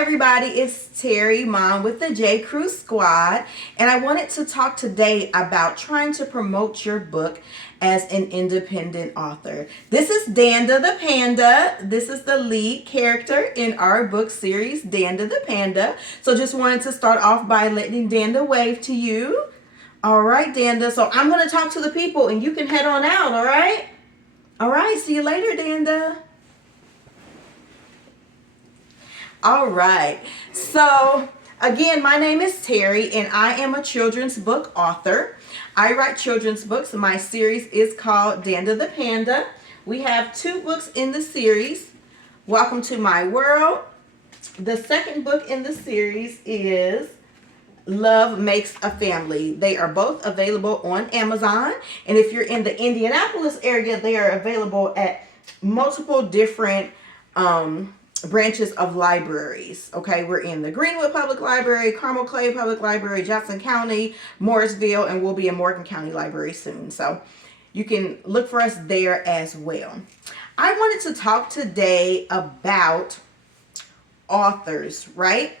everybody, it's Terry, mom with the J Crew Squad, and I wanted to talk today about trying to promote your book as an independent author. This is Danda the Panda. This is the lead character in our book series, Danda the Panda. So just wanted to start off by letting Danda wave to you. All right, Danda. So I'm going to talk to the people and you can head on out, all right? All right, see you later, Danda. All right. So, again, my name is Terry, and I am a children's book author. I write children's books. My series is called Danda the Panda. We have 2 books in the series. Welcome to My World. The second book in the series is Love Makes a Family. They are both available on Amazon. And if you're in the Indianapolis area, they are available at multiple different branches of libraries. Okay, we're in the Greenwood Public Library, Carmel Clay Public Library, Jackson County, Morrisville, and we'll be in Morgan County Library soon. So you can look for us there as well. I wanted to talk today about authors, right?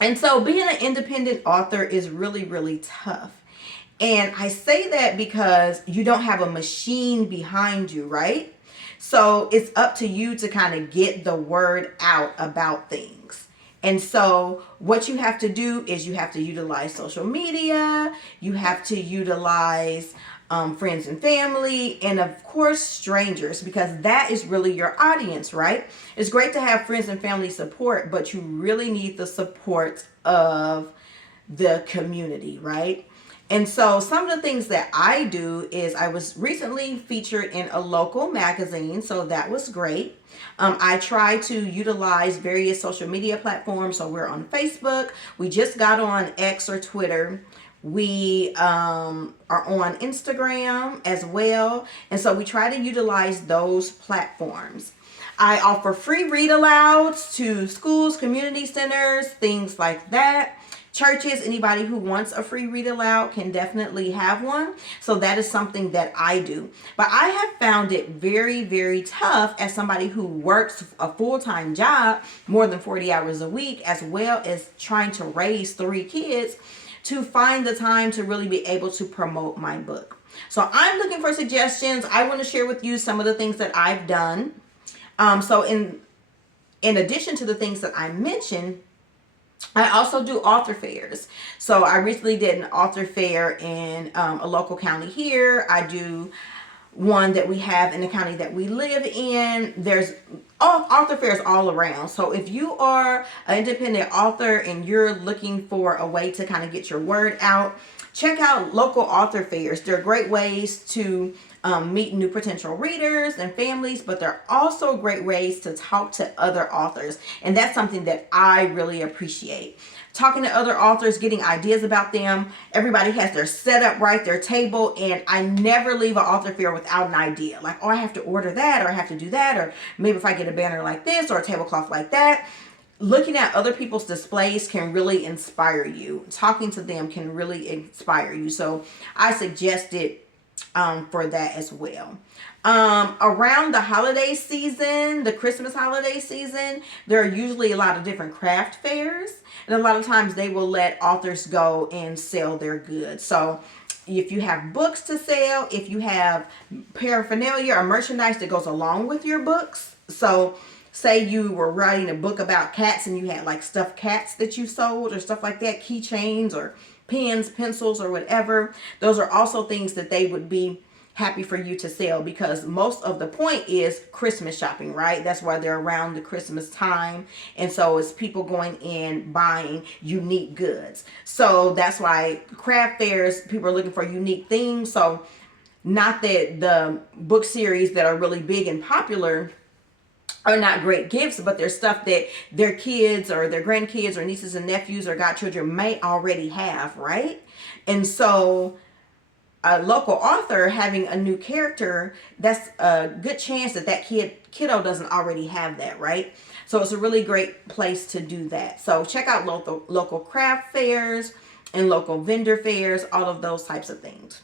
And so being an independent author is really, really tough. And I say that because you don't have a machine behind you, right? So it's up to you to kind of get the word out about things. And so what you have to do is you have to utilize social media, you have to utilize friends and family, and of course strangers, because that is really your audience, right? It's great to have friends and family support, but you really need the support of the community, right? And so some of the things that I do is I was recently featured in a local magazine, so that was great. I try to utilize various social media platforms. So we're on Facebook. We just got on X or Twitter. We are on Instagram as well. And so we try to utilize those platforms. I offer free read alouds to schools, community centers, things like that. Churches, anybody who wants a free read aloud can definitely have one. So that is something that I do. But I have found it very, very tough as somebody who works a full-time job, more than 40 hours a week, as well as trying to raise 3 kids, to find the time to really be able to promote my book. So I'm looking for suggestions. I want to share with you some of the things that I've done. So in addition to the things that I mentioned, I also do author fairs. So I recently did an author fair in a local county here. I do one that we have in the county that we live in. There's author fairs all around. So if you are an independent author and you're looking for a way to kind of get your word out, check out local author fairs. They're great ways to meet new potential readers and families, but they're also great ways to talk to other authors. And that's something that I really appreciate. Talking to other authors, getting ideas about them. Everybody has their setup right, their table, and I never leave an author fair without an idea. Like, oh, I have to order that, or I have to do that, or maybe if I get a banner like this or a tablecloth like that. Looking at other people's displays can really inspire you. Talking to them can really inspire you. So I suggest it for that as well. Around the holiday season, the Christmas holiday season, there are usually a lot of different craft fairs, and a lot of times they will let authors go and sell their goods. So if you have books to sell, if you have paraphernalia or merchandise that goes along with your books, so say you were writing a book about cats and you had like stuffed cats that you sold or stuff like that, keychains or pens, pencils, or whatever. Those are also things that they would be happy for you to sell, because most of the point is Christmas shopping, right? That's why they're around the Christmas time. And so it's people going in buying unique goods. So that's why craft fairs, people are looking for unique things. So not that the book series that are really big and popular are not great gifts, but they're stuff that their kids or their grandkids or nieces and nephews or godchildren may already have, right? And so a local author having a new character, that's a good chance that that kiddo doesn't already have that, right? So it's a really great place to do that. So check out local craft fairs and local vendor fairs, all of those types of things.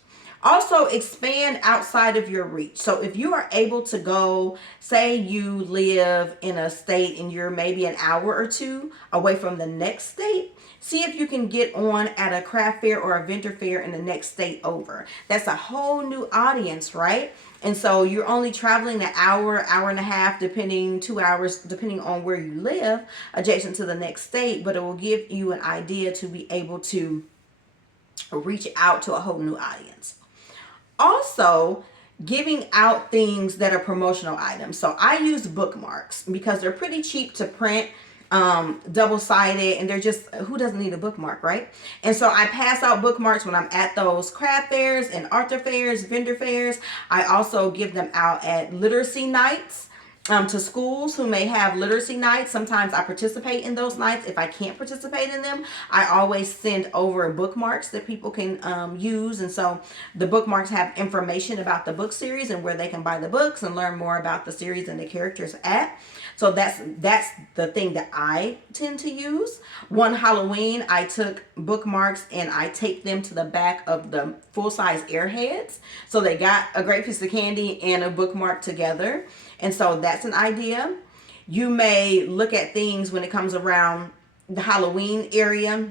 Also, expand outside of your reach. So if you are able to go, say you live in a state and you're maybe an hour or two away from the next state, see if you can get on at a craft fair or a vendor fair in the next state over. That's a whole new audience, right? And so you're only traveling an hour, hour and a half, depending, 2 hours, depending on where you live, adjacent to the next state, but it will give you an idea to be able to reach out to a whole new audience. Also, giving out things that are promotional items. So I use bookmarks because they're pretty cheap to print, double-sided, and they're just, who doesn't need a bookmark, right? And so I pass out bookmarks when I'm at those craft fairs and author fairs, vendor fairs. I also give them out at literacy nights. To schools who may have literacy nights. Sometimes I participate in those nights. If I can't participate in them, I always send over bookmarks that people can use. And so the bookmarks have information about the book series and where they can buy the books and learn more about the series and the characters at. So that's the thing that I tend to use. One Halloween, I took bookmarks and I taped them to the back of the full-size Airheads. So they got a great piece of candy and a bookmark together. And so that's an idea. You may look at things when it comes around the Halloween area,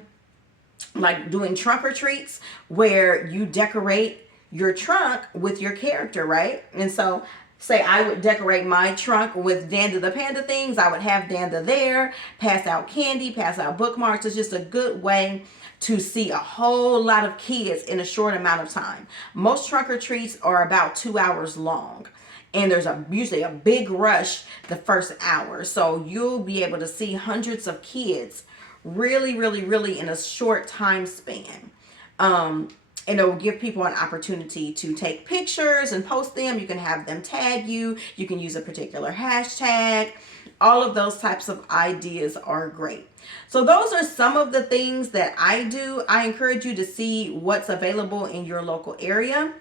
like doing trunk or treats, where you decorate your trunk with your character, right? And so say I would decorate my trunk with Danda the Panda things. I would have Danda there, pass out candy, pass out bookmarks. It's just a good way to see a whole lot of kids in a short amount of time. Most trunk or treats are about 2 hours long. And there's usually a big rush the first hour. So you'll be able to see hundreds of kids really, really, really in a short time span. And it will give people an opportunity to take pictures and post them. You can have them tag you. You can use a particular hashtag. All of those types of ideas are great. So those are some of the things that I do. I encourage you to see what's available in your local area.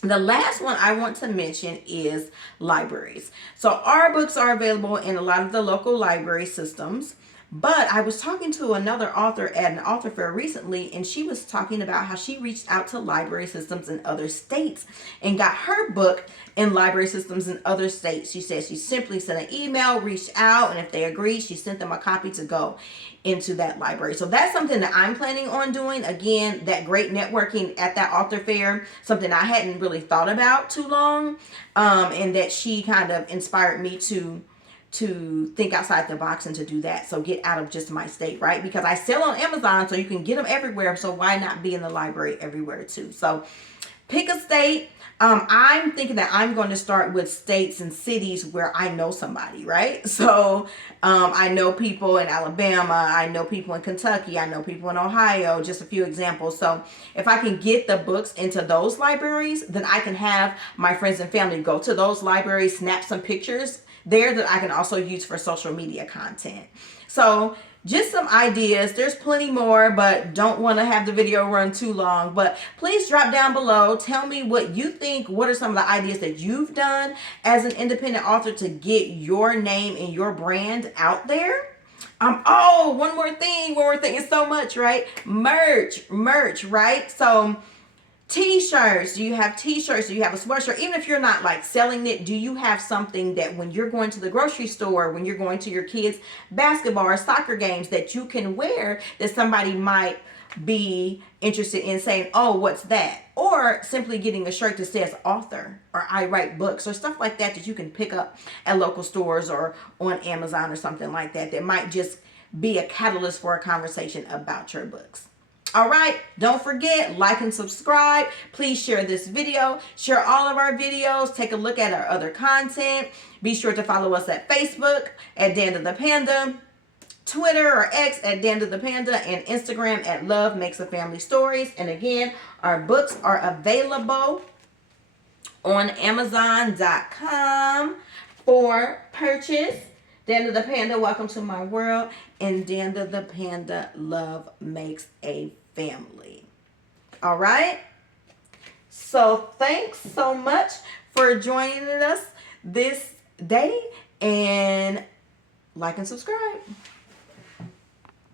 The last one I want to mention is libraries. So our books are available in a lot of the local library systems. But I was talking to another author at an author fair recently, and she was talking about how she reached out to library systems in other states and got her book in library systems in other states. She said she simply sent an email, reached out, and if they agreed, she sent them a copy to go into that library. So that's something that I'm planning on doing. Again, that great networking at that author fair, something I hadn't really thought about too long, and that she kind of inspired me to think outside the box and to do that. So get out of just my state, right? Because I sell on Amazon, so you can get them everywhere. So why not be in the library everywhere too? So pick a state. I'm thinking that I'm going to start with states and cities where I know somebody, right? So I know people in Alabama, I know people in Kentucky, I know people in Ohio, just a few examples. So if I can get the books into those libraries, then I can have my friends and family go to those libraries, snap some pictures there that I can also use for social media content. So just some ideas. There's plenty more, but don't want to have the video run too long. But please drop down below. Tell me what you think. What are some of the ideas that you've done as an independent author to get your name and your brand out there? Oh, one more thing. It's so much, right? Merch, right? So T-shirts. Do you have T-shirts? Do you have a sweatshirt? Even if you're not like selling it, do you have something that when you're going to the grocery store, when you're going to your kids' basketball or soccer games, that you can wear that somebody might be interested in saying, oh, what's that? Or simply getting a shirt that says author or I write books or stuff like that you can pick up at local stores or on Amazon or something like that that might just be a catalyst for a conversation about your books. All right, don't forget, like and subscribe. Please share this video. Share all of our videos. Take a look at our other content. Be sure to follow us at Facebook at Danda the Panda, Twitter or X at Danda the Panda, and Instagram at Love Makes a Family Stories. And again, our books are available on Amazon.com for purchase. Danda the Panda, welcome to my world. And Danda the Panda, love makes a family. All right. So thanks so much for joining us this day, and like and subscribe.